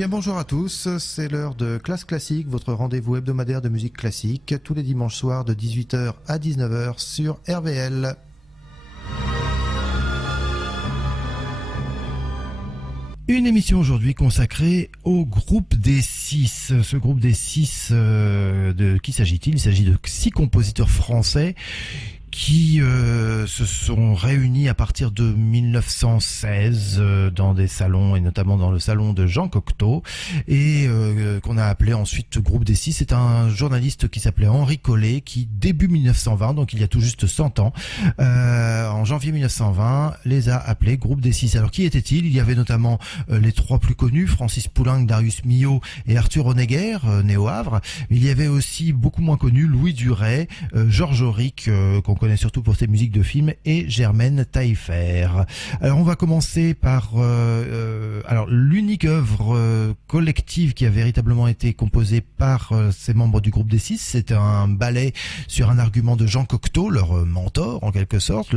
bien bonjour à tous, c'est l'heure de Classe Classique, votre rendez-vous hebdomadaire de musique classique, tous les dimanches soirs de 18h à 19h sur RVL. Une émission aujourd'hui consacrée au groupe des 6. Ce groupe des 6, de qui s'agit-il ? Il s'agit de 6 compositeurs français qui se sont réunis à partir de 1916 dans des salons, et notamment dans le salon de Jean Cocteau, et qu'on a appelé ensuite Groupe des Six. C'est un journaliste qui s'appelait Henri Collet, qui début 1920, donc il y a tout juste 100 ans, en janvier 1920, les a appelés Groupe des Six. Alors qui étaient-ils ? Il y avait notamment les 3 plus connus, Francis Poulenc, Darius Milhaud et Arthur Honegger, né au Havre. Il y avait aussi beaucoup moins connus, Louis Duret, Georges Auric, qu'on connaît surtout pour ses musiques de films, et Germaine Taillefer. Alors on va commencer par alors l'unique œuvre collective qui a véritablement été composée par ces membres du groupe des 6, c'est un ballet sur un argument de Jean Cocteau, leur mentor en quelque sorte,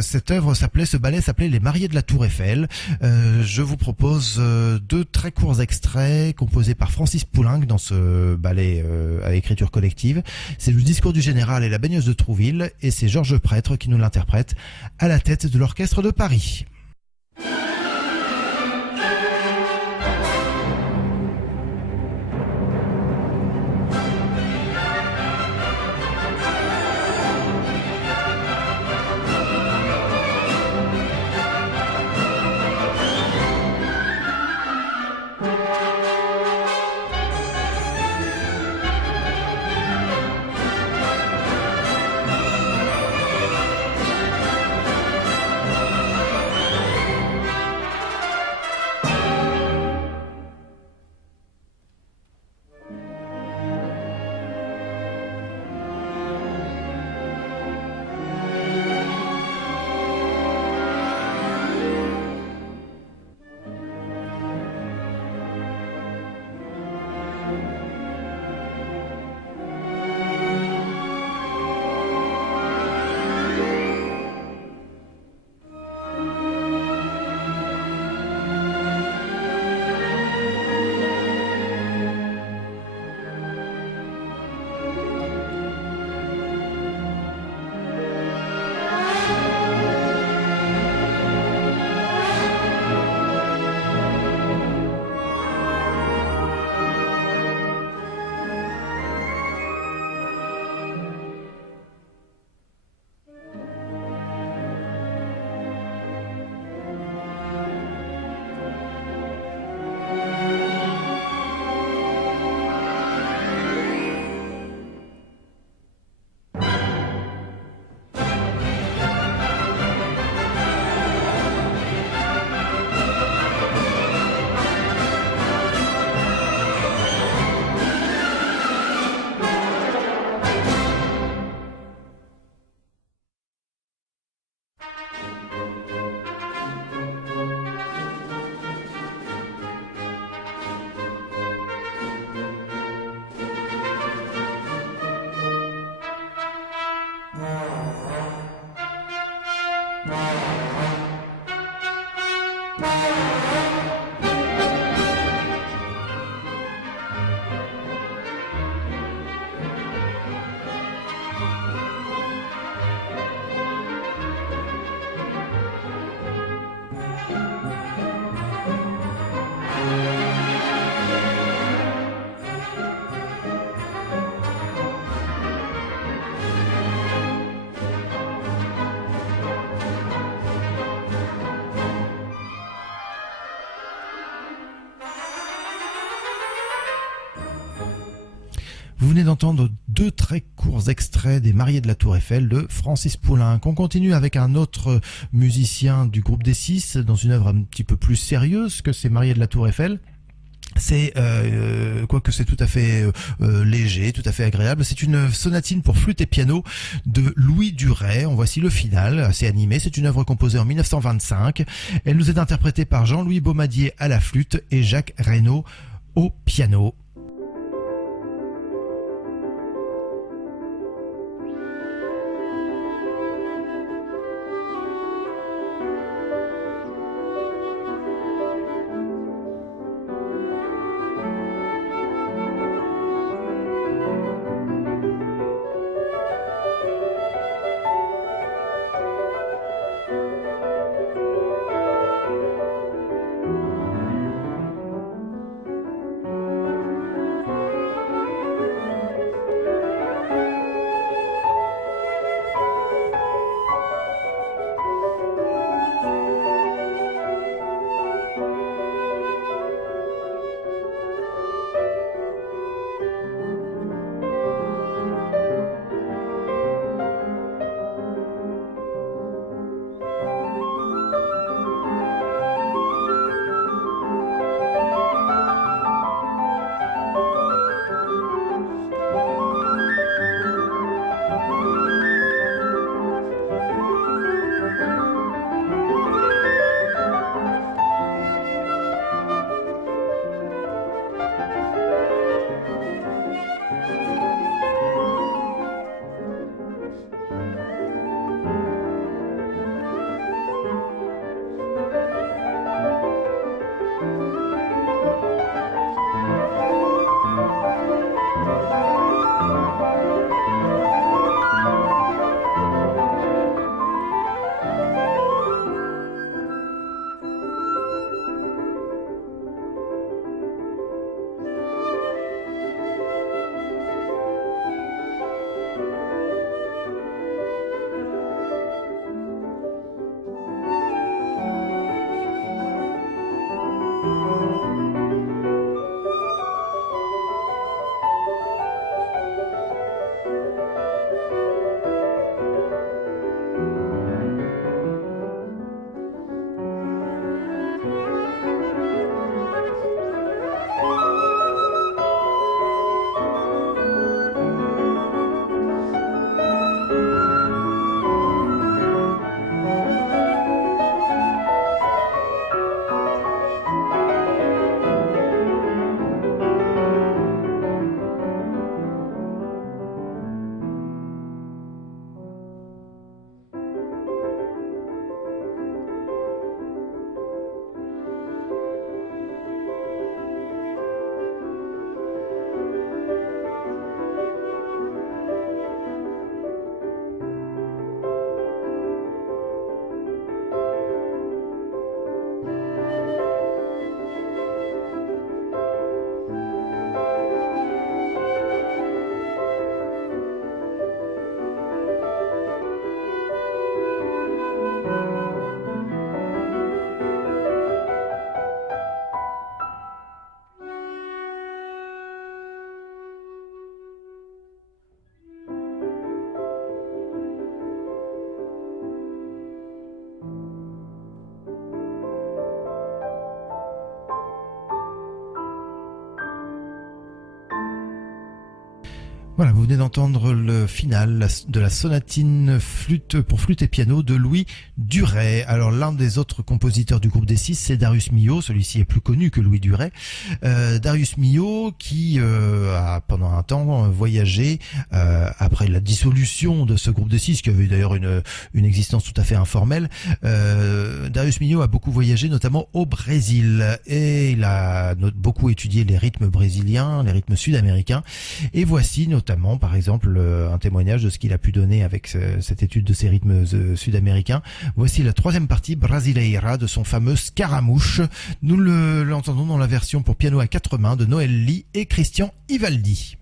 cette œuvre ce ballet s'appelait Les Mariés de la Tour Eiffel. Je vous propose 2 très courts extraits composés par Francis Poulenc dans ce ballet à écriture collective. C'est le discours du général et la baigneuse de Trouville, et c'est Georges Prêtre qui nous l'interprète à la tête de l'orchestre de Paris. Vous venez d'entendre 2 très courts extraits des Mariés de la Tour Eiffel de Francis Poulenc. On continue avec un autre musicien du groupe des 6 dans une œuvre un petit peu plus sérieuse que ces Mariés de la Tour Eiffel. C'est quoique c'est tout à fait léger, tout à fait agréable. C'est une sonatine pour flûte et piano de Louis Duret. En voici le final, assez animé. C'est une œuvre composée en 1925. Elle nous est interprétée par Jean-Louis Baumadier à la flûte et Jacques Reynaud au piano. Voilà, vous venez d'entendre le final de la sonatine flûte pour flûte et piano de Louis Duret. Alors l'un des autres compositeurs du groupe des Six, c'est Darius Milhaud. Celui-ci est plus connu que Louis Duret. Darius Milhaud qui a pendant un temps voyagé après la dissolution de ce groupe des Six, qui avait d'ailleurs une existence tout à fait informelle. Darius Milhaud a beaucoup voyagé, notamment au Brésil, et il a beaucoup étudié les rythmes brésiliens, les rythmes sud-américains. Et voici notamment, par exemple, un témoignage de ce qu'il a pu donner avec cette étude de ces rythmes sud-américains. Voici la troisième partie, Brasileira, de son fameux Scaramouche. Nous l'entendons dans la version pour piano à quatre mains de Noël Lee et Christian Ivaldi.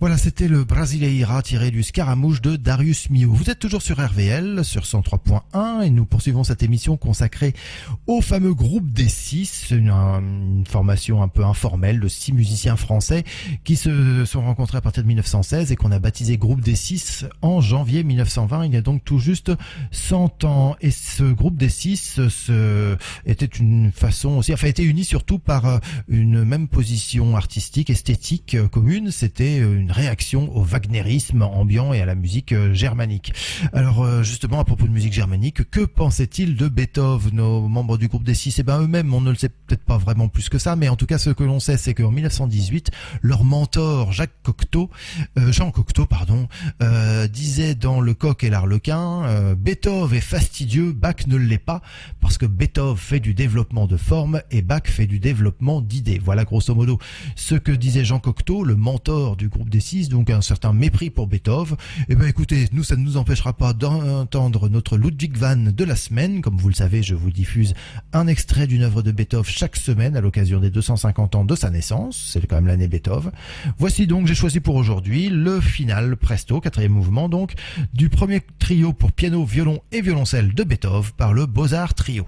Voilà, c'était le Brasileira tiré du Scaramouche de Darius Milhaud. Vous êtes toujours sur RVL, sur 103.1, et nous poursuivons cette émission consacrée au fameux groupe des Six, une formation un peu informelle de 6 musiciens français qui se sont rencontrés à partir de 1916 et qu'on a baptisé groupe des Six en janvier 1920. Il y a donc tout juste 100 ans. Et ce groupe des Six était une façon aussi, enfin, était uni surtout par une même position artistique, esthétique commune. C'était une réaction au wagnérisme ambiant et à la musique germanique. Alors justement, à propos de musique germanique, que pensait-il de Beethoven, nos membres du groupe des Six? Eh ben eux-mêmes, on ne le sait peut-être pas vraiment plus que ça, mais en tout cas ce que l'on sait, c'est qu'en 1918, leur mentor Jean Cocteau, disait dans Le Coq et l'Arlequin, Beethoven est fastidieux, Bach ne l'est pas, parce que Beethoven fait du développement de forme et Bach fait du développement d'idées. Voilà grosso modo ce que disait Jean Cocteau, le mentor du groupe des Six, donc un certain mépris pour Beethoven. Eh ben écoutez, nous, ça ne nous empêchera pas d'entendre notre Ludwig van de la semaine. Comme vous le savez, je vous diffuse un extrait d'une œuvre de Beethoven chaque semaine à l'occasion des 250 ans de sa naissance. C'est quand même l'année Beethoven. Voici donc, j'ai choisi pour aujourd'hui le final presto, quatrième mouvement donc, du premier trio pour piano, violon et violoncelle de Beethoven par le Beaux-Arts Trio.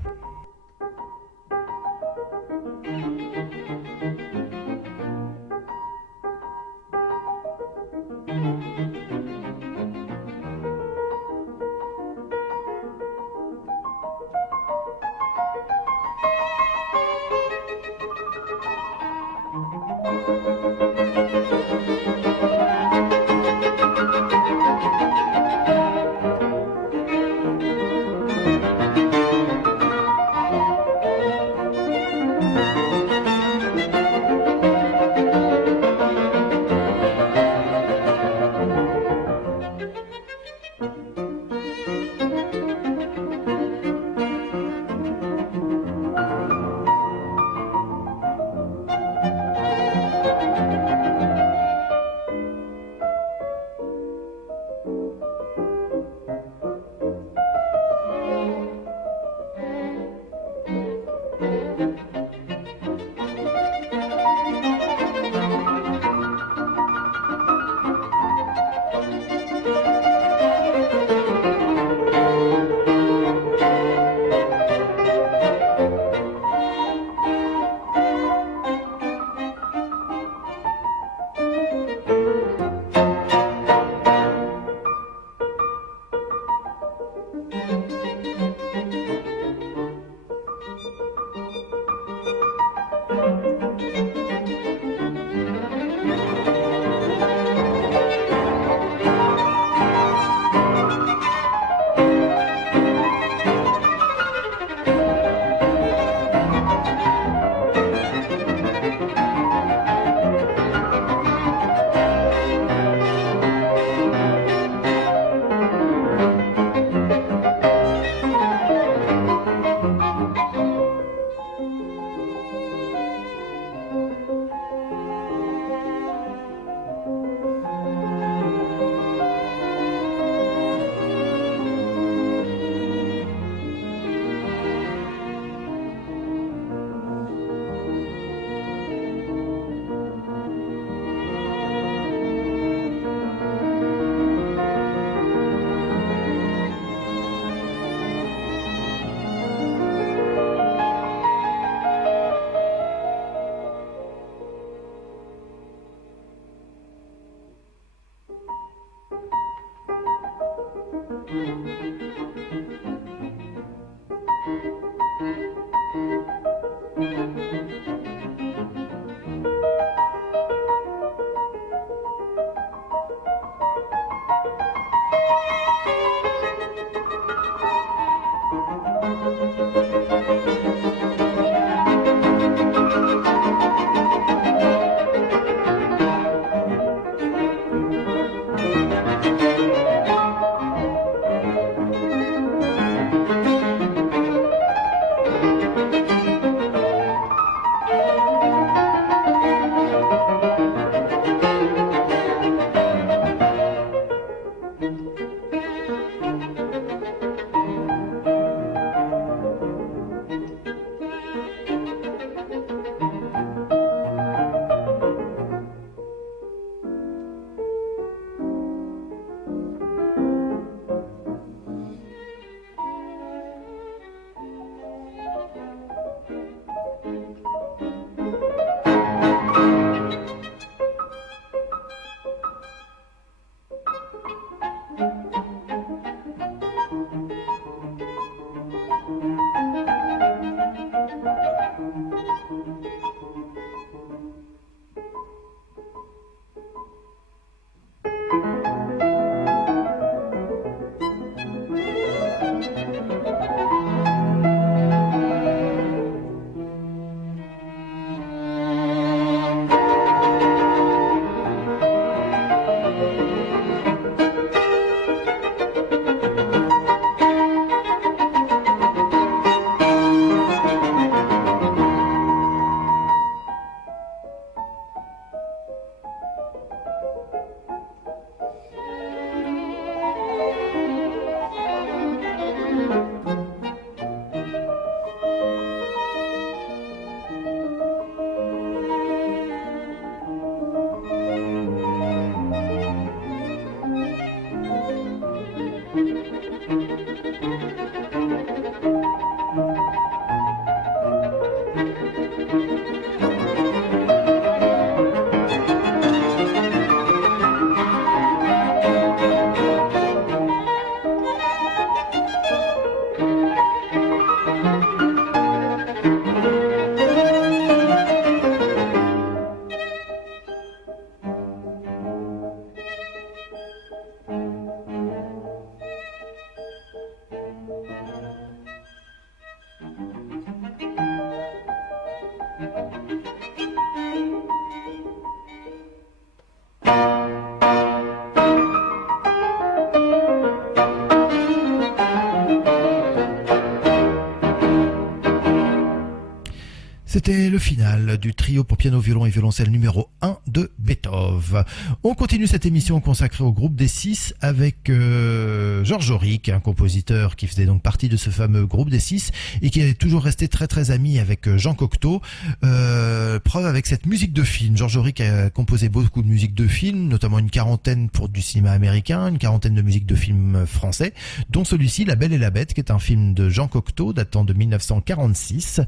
C'était le final du trio pour piano, violon et violoncelle numéro 1 de Beethoven. On continue cette émission consacrée au groupe des 6 avec Georges Auric, un compositeur qui faisait donc partie de ce fameux groupe des 6 et qui est toujours resté très très ami avec Jean Cocteau. Preuve avec cette musique de film. Georges Auric a composé beaucoup de musique de film, notamment une quarantaine pour du cinéma américain, une quarantaine de musiques de films français, dont celui-ci, La Belle et la Bête, qui est un film de Jean Cocteau datant de 1946.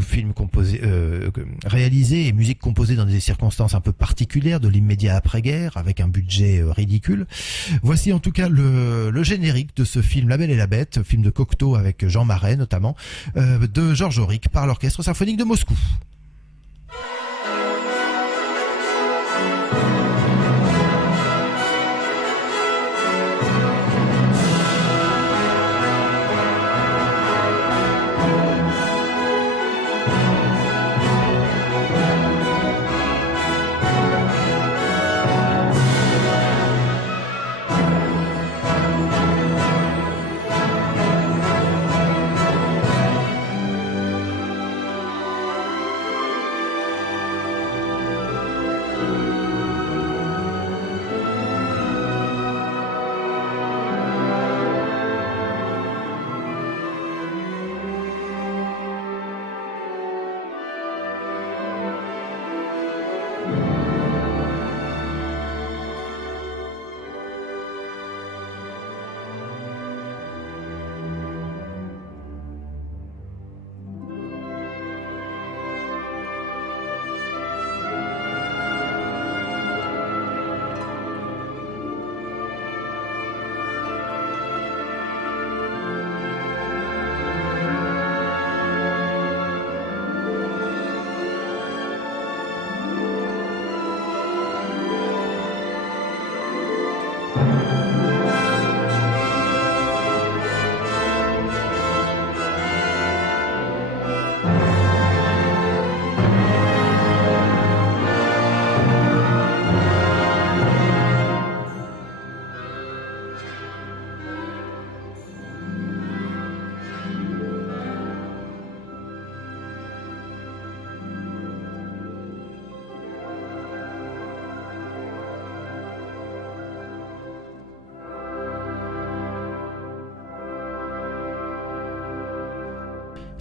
Film composé, réalisé et musique composée dans des circonstances un peu particulières de l'immédiat après-guerre, avec un budget ridicule. Voici en tout cas le générique de ce film La Belle et la Bête, film de Cocteau avec Jean Marais notamment, de Georges Auric par l'Orchestre Symphonique de Moscou.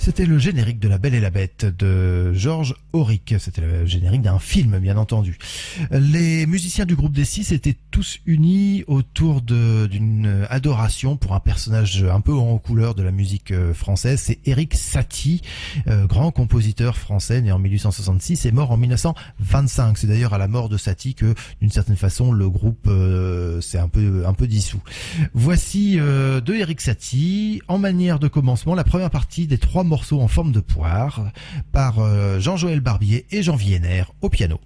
C'était le générique de La Belle et la Bête de Georges Auric. C'était le générique d'un film, bien entendu. Les musiciens du groupe des 6 étaient tous unis autour d'une adoration pour un personnage un peu en couleur de la musique française. C'est Erik Satie, grand compositeur français né en 1866 et mort en 1925. C'est d'ailleurs à la mort de Satie que, d'une certaine façon, le groupe s'est un peu dissous. Voici de Erik Satie, en manière de commencement, la première partie des 3 morceaux en forme de poire par Jean-Joël Barbier et Jean Vienner au piano.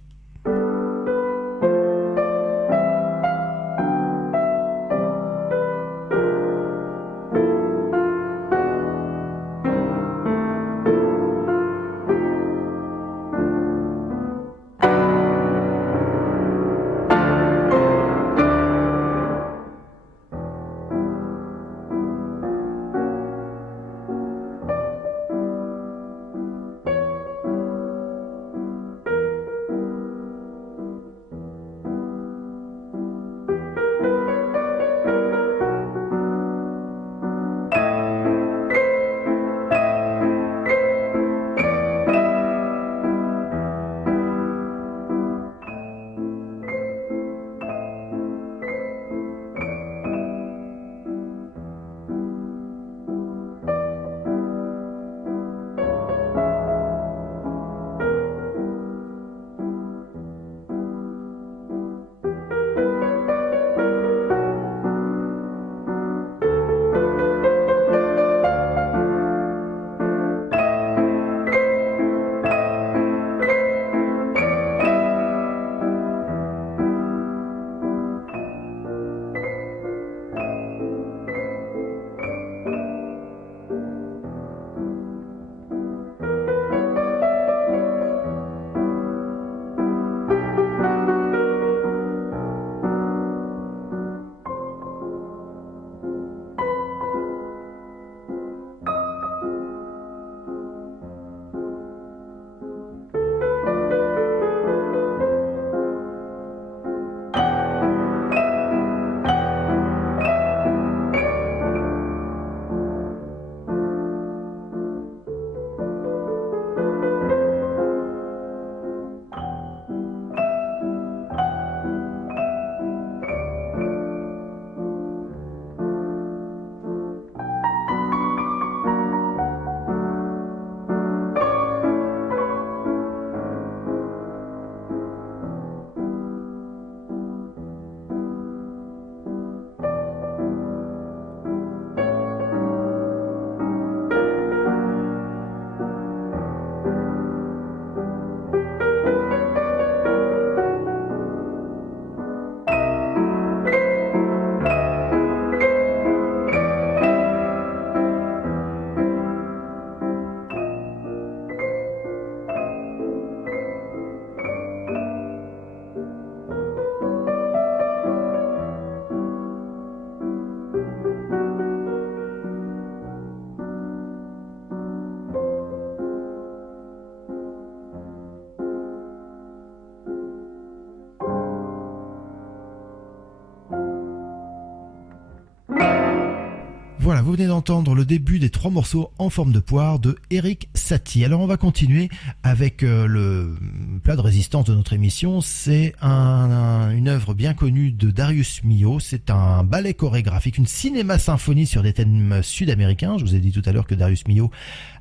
Voilà, vous venez d'entendre le début des 3 morceaux en forme de poire de Erik Satie. Alors on va continuer avec le plat de résistance de notre émission. C'est une œuvre bien connue de Darius Milhaud. C'est un ballet chorégraphique, une cinéma-symphonie sur des thèmes sud-américains. Je vous ai dit tout à l'heure que Darius Milhaud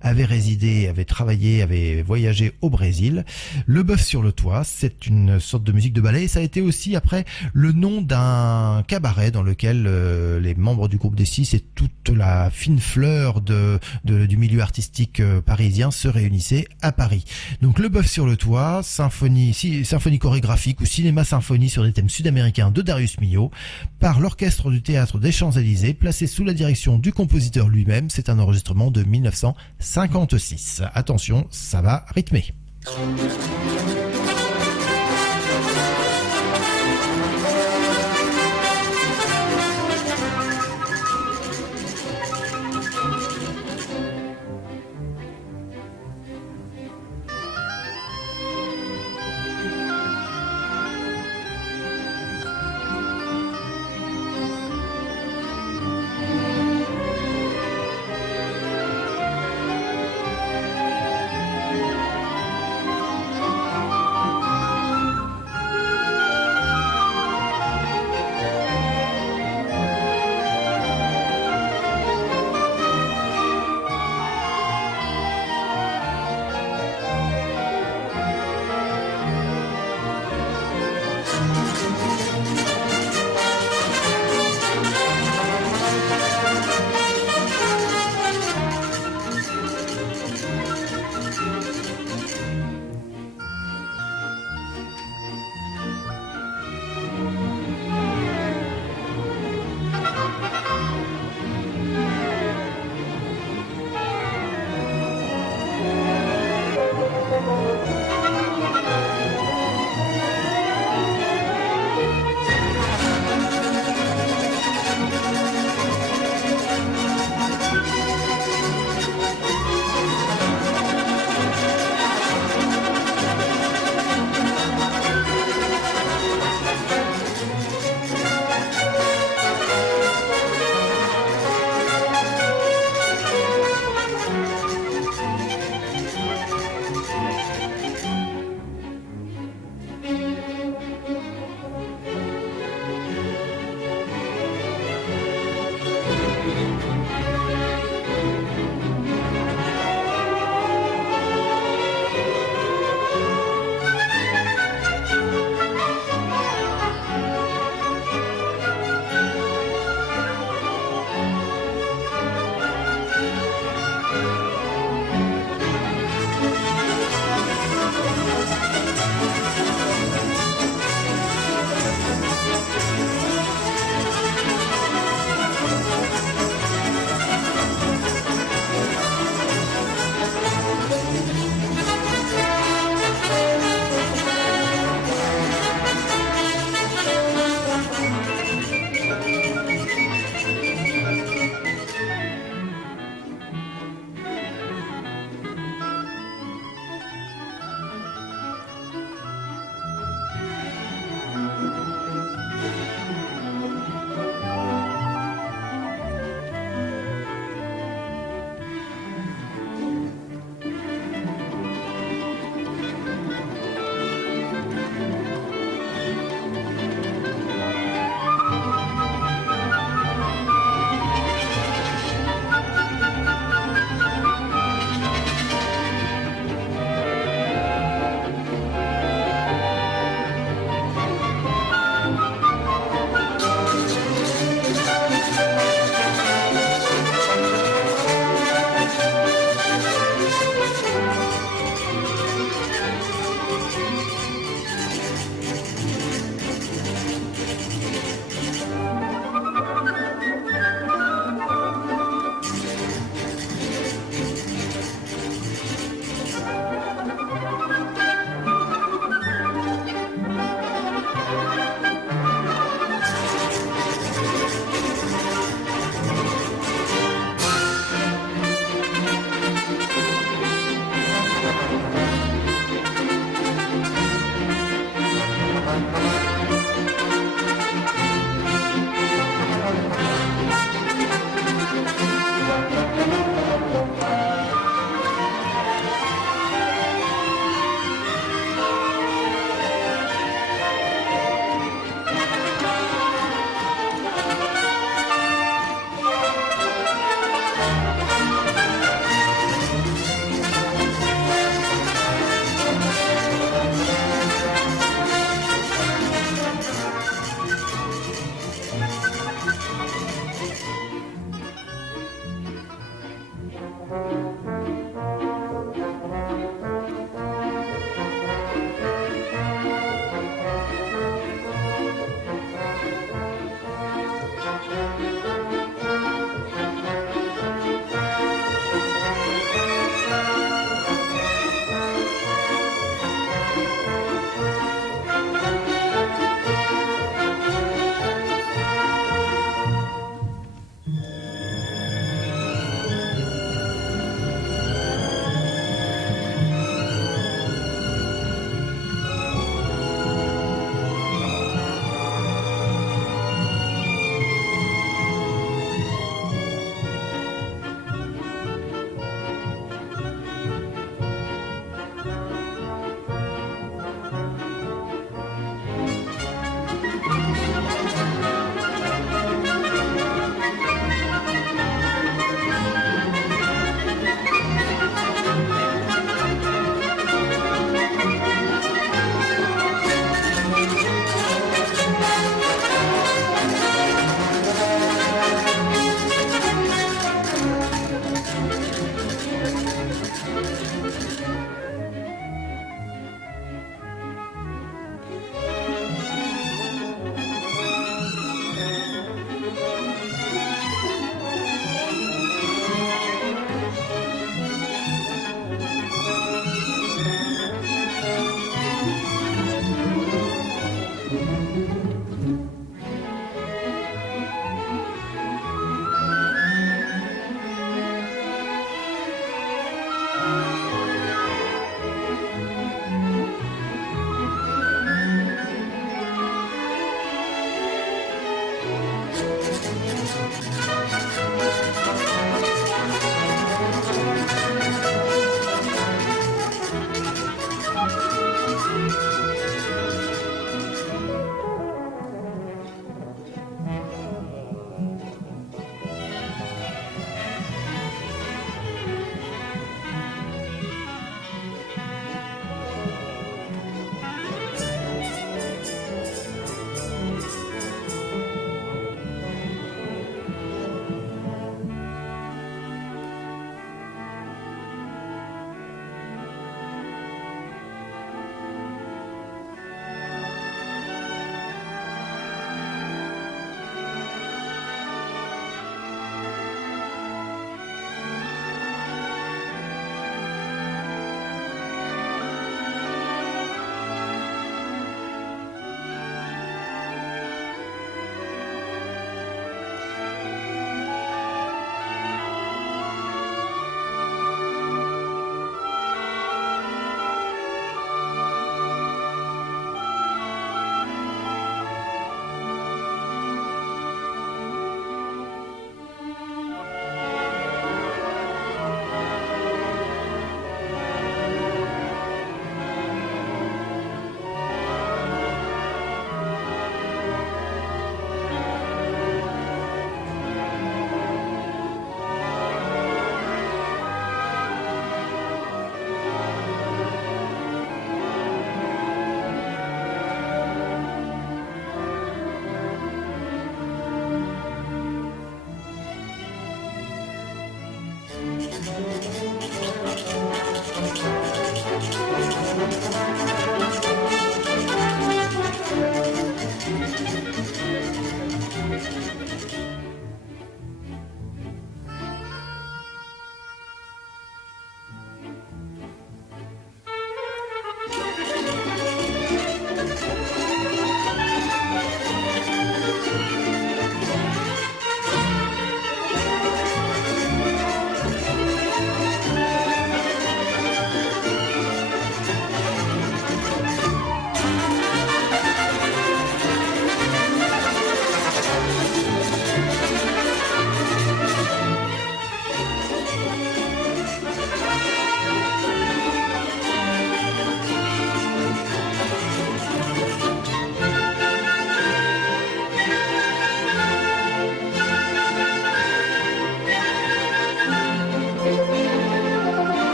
avait résidé, avait travaillé, avait voyagé au Brésil. Le bœuf sur le toit, c'est une sorte de musique de ballet. Et ça a été aussi après le nom d'un cabaret dans lequel les membres du groupe des 6 et toute la fine fleur du milieu artistique parisien se réunissaient à Paris. Donc le bœuf sur le toit, symphonie chorégraphique ou cinéma-symphonie sur des thèmes sud-américains de Darius Milhaud par l'orchestre du théâtre des Champs-Élysées, placé sous la direction du compositeur lui-même. C'est un enregistrement de 1956. Attention, ça va rythmer.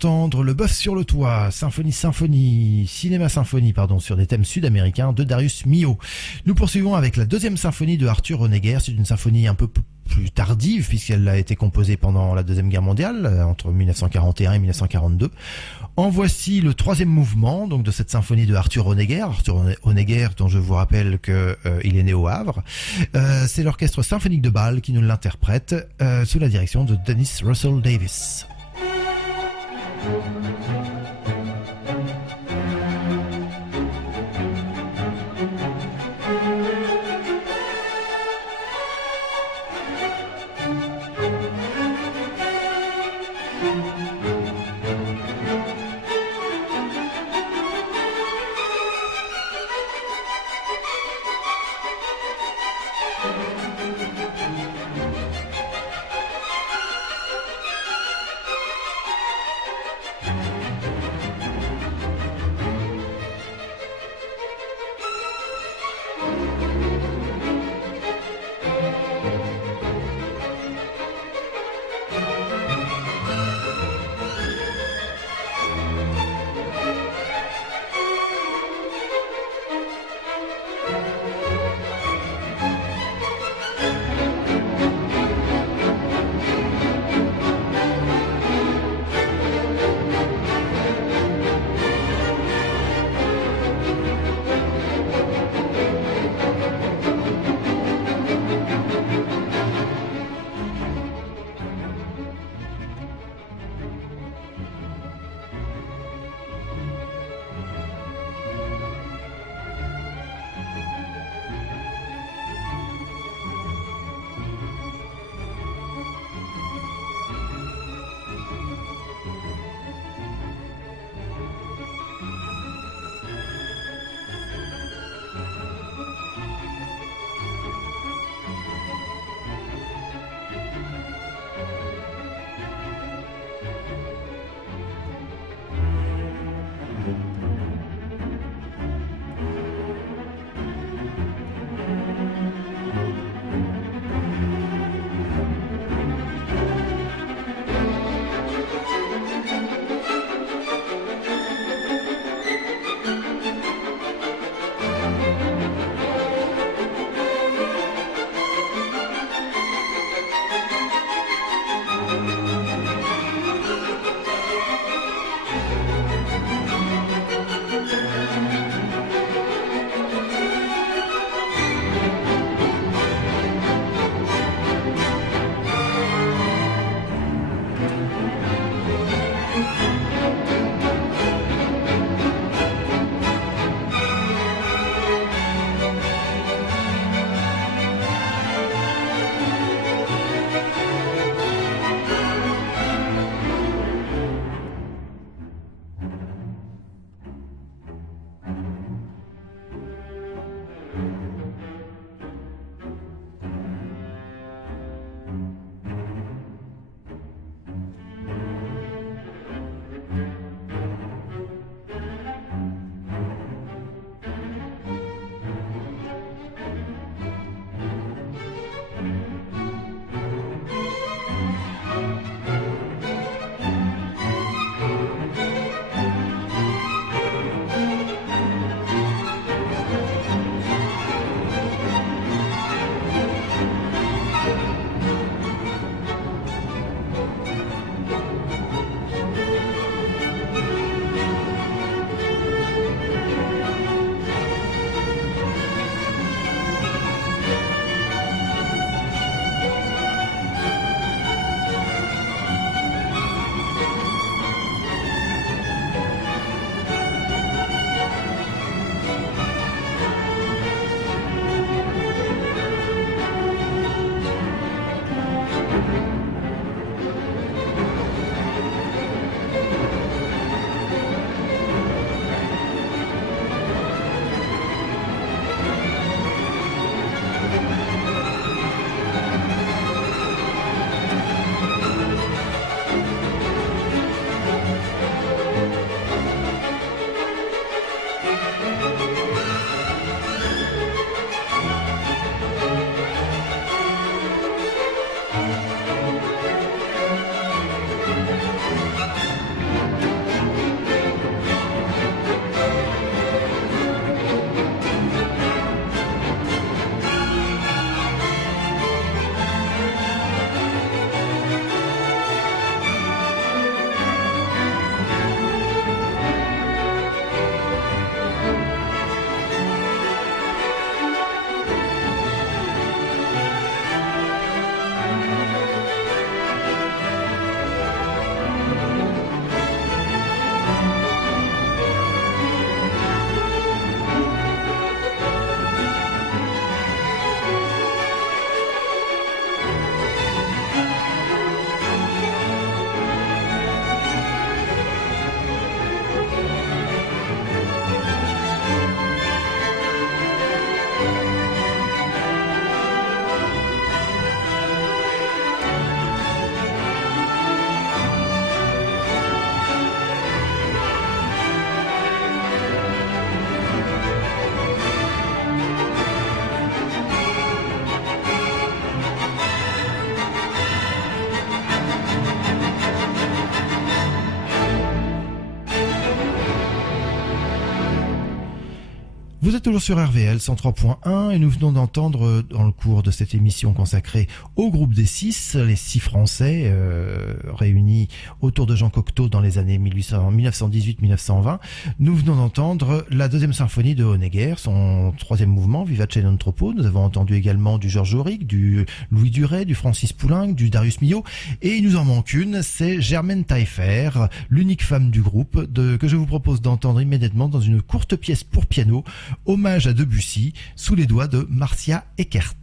d'entendre Le Bœuf sur le toit, cinéma symphonie, pardon, sur des thèmes sud-américains de Darius Milhaud. Nous poursuivons avec la deuxième symphonie de Arthur Honegger. C'est une symphonie un peu plus tardive puisqu'elle a été composée pendant la Deuxième Guerre mondiale, entre 1941 et 1942. En voici le troisième mouvement donc de cette symphonie de Arthur Honegger. Arthur Honegger, dont je vous rappelle que il est né au Havre. C'est l'orchestre symphonique de Bâle qui nous l'interprète sous la direction de Dennis Russell Davis. Vous êtes toujours sur RVL 103.1 et nous venons d'entendre dans le cours de cette émission consacrée au groupe des six, les six Français réunis autour de Jean Cocteau dans les années 1918-1920. Nous venons d'entendre la deuxième symphonie de Honegger, son troisième mouvement, Vivace non troppo. Nous avons entendu également du Georges Auric, du Louis Duret, du Francis Poulenc, du Darius Milhaud. Et il nous en manque une, c'est Germaine Taillefer, l'unique femme du groupe, que je vous propose d'entendre immédiatement dans une courte pièce pour piano, hommage à Debussy, sous les doigts de Marcia Eckert.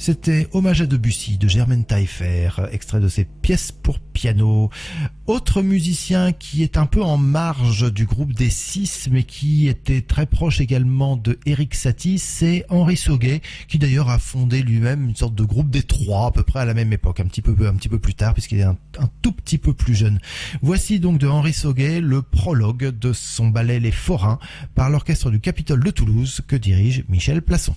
C'était Hommage à Debussy de Germaine Taillefer, extrait de ses pièces pour piano. Autre musicien qui est un peu en marge du groupe des six, mais qui était très proche également de Erik Satie, c'est Henri Sauguet, qui d'ailleurs a fondé lui-même une sorte de groupe des trois, à peu près à la même époque, un petit peu plus tard, puisqu'il est un tout petit peu plus jeune. Voici donc de Henri Sauguet le prologue de son ballet Les Forains, par l'orchestre du Capitole de Toulouse, que dirige Michel Plasson.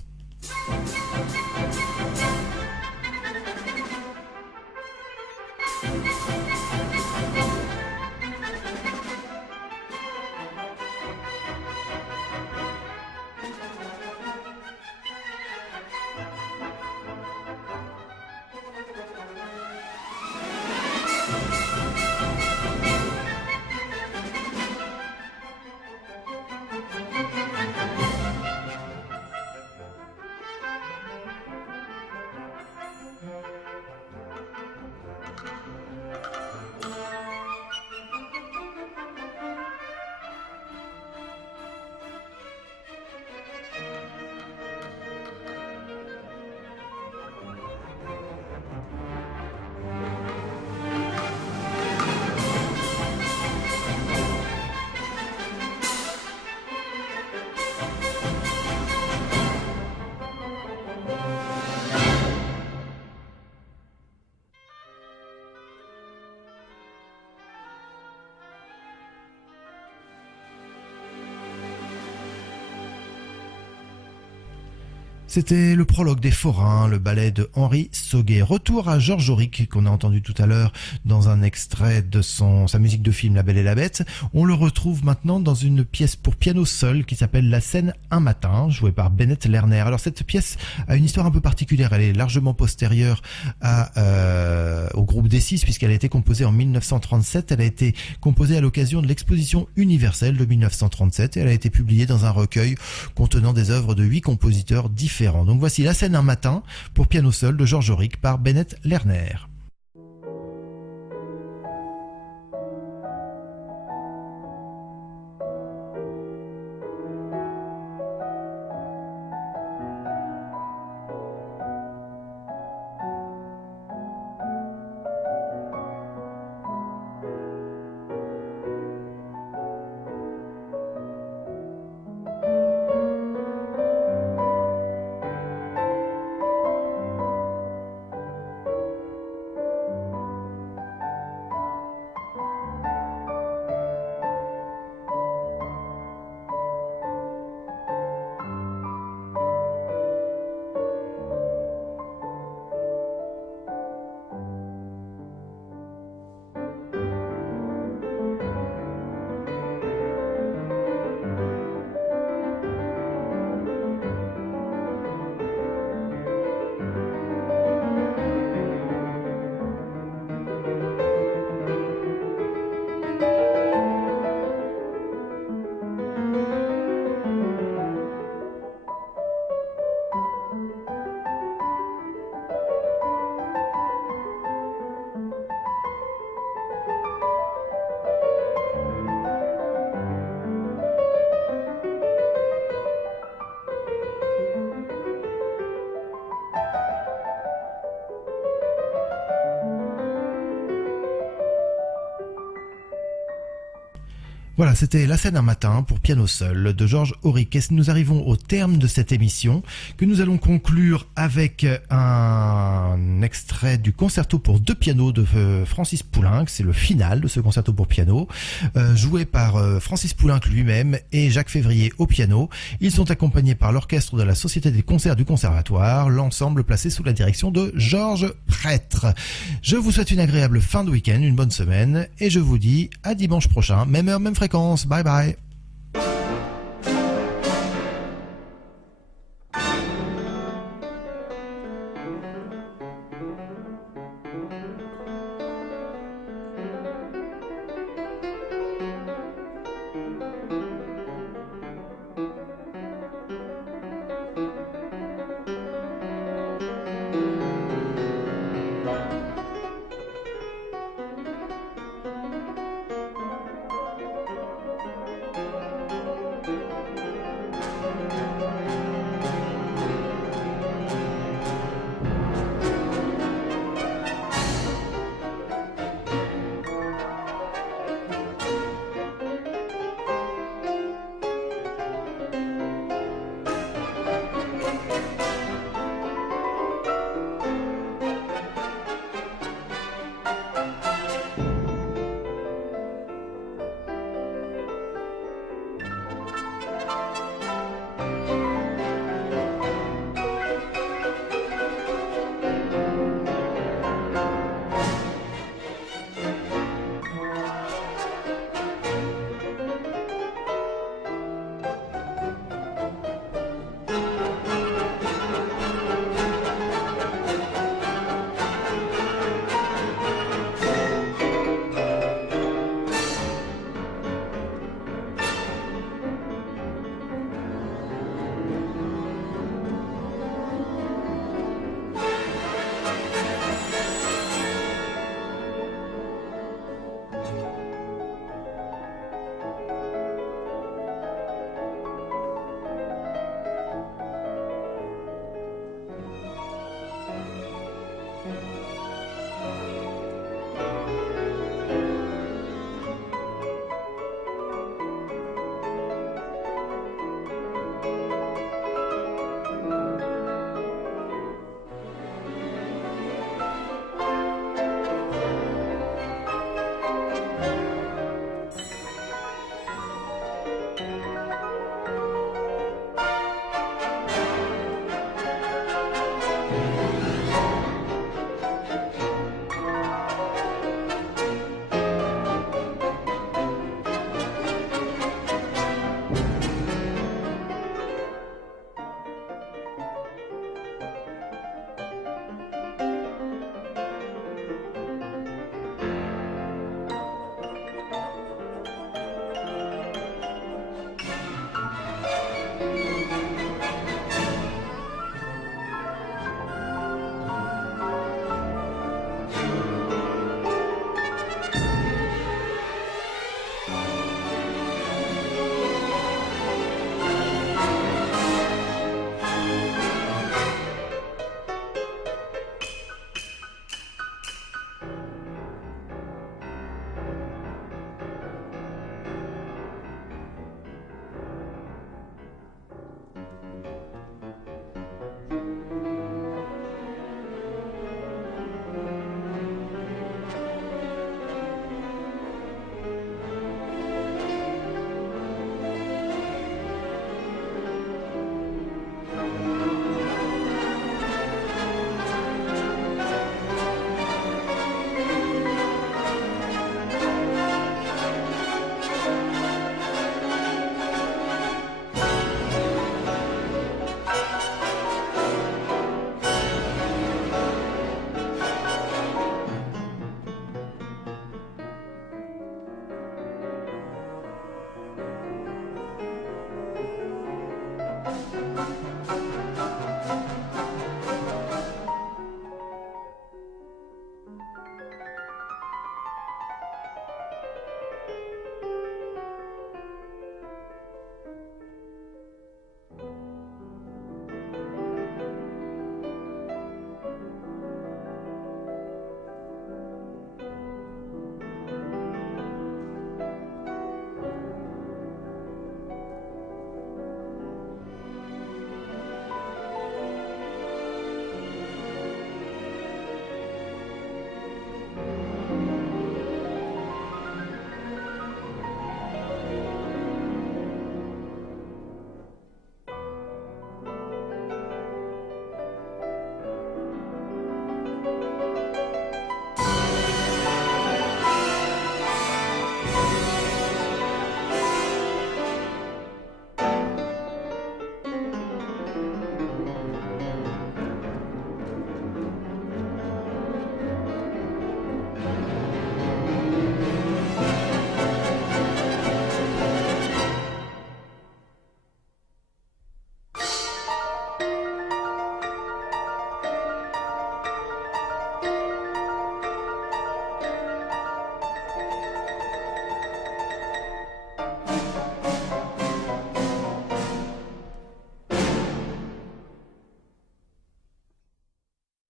C'était le prologue des Forains, le ballet de Henri Sauguet. Retour à Georges Auric, qu'on a entendu tout à l'heure dans un extrait de sa musique de film La Belle et la Bête. On le retrouve maintenant dans une pièce pour piano seul qui s'appelle La Scène un matin, jouée par Bennett Lerner. Alors cette pièce a une histoire un peu particulière. Elle est largement postérieure au groupe des six, puisqu'elle a été composée en 1937. Elle a été composée à l'occasion de l'exposition universelle de 1937 et elle a été publiée dans un recueil contenant des œuvres de 8 compositeurs différents. Donc voici La Scène un matin pour piano seul de Georges Auric par Bennett Lerner. Voilà, c'était La scène un matin pour piano seul de Georges Auric. Et nous arrivons au terme de cette émission que nous allons conclure avec un extrait du concerto pour deux pianos de Francis Poulenc. C'est le final de ce concerto pour piano, joué par Francis Poulenc lui-même et Jacques Février au piano. Ils sont accompagnés par l'orchestre de la Société des concerts du Conservatoire, l'ensemble placé sous la direction de Georges Prêtre. Je vous souhaite une agréable fin de week-end, une bonne semaine et je vous dis à dimanche prochain, même heure, même fréquence. Bye bye.